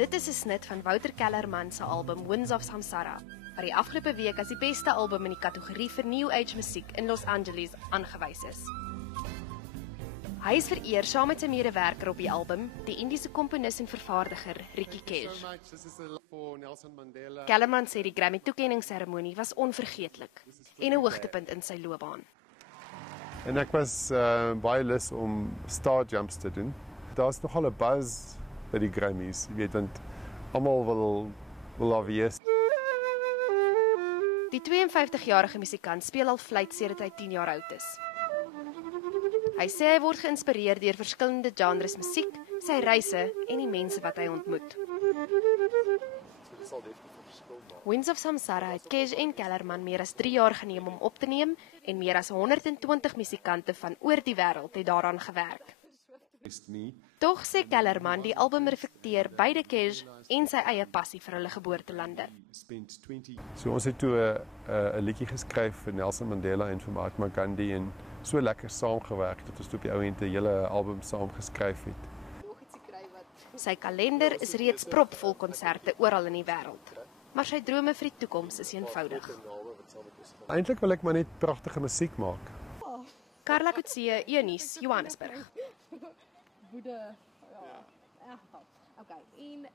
Dit is 'n snit van Wouter Kellerman se album Winds of Samsara, wat die afgelope week as die beste album in die kategorie vir New Age musiek in Los Angeles aangewys is. Hy is vereer saam met sy medewerker op die album, die Indiese komponis en vervaardiger Ricky Kesh. Kellerman sê die Grammy-toekenningsseremonie was onvergeetlik en 'n hoogtepunt in sy loopbaan. En ek was baie lus om Star Jumps te doen. Daar's nogal 'n buzz by die Grammys, jy weet, want almal wil daar wees. Die 52-jarige musikant speel al fluit sedert hy 10 jaar oud is. Hy sê hy word geïnspireer deur verskillende genres musiek, sy reise en die mense wat hy ontmoet. Winds of Samsara het Kesh en Kellerman meer as 3 jaar geneem om op te neem en meer as 120 musikante van oor die wêreld het daaraan gewerk. Tog sê Kellerman die album reflekteer beide Kesh en sy eie passie vir hulle geboortelande. So ons het toe 'n liedjie geskryf vir Nelson Mandela en vir Mahatma Gandhi en so lekker saamgewerk dat ons op die ou end 'n hele album saam geskryf het. Sy kalender is reeds propvol konserte oral in die wêreld, maar sy drome vir die toekoms is eenvoudig. Eintlik wil ek maar net pragtige musiek maak. Carla Coetzee, Eunice, Johannesburg. Boede, ja, okay, en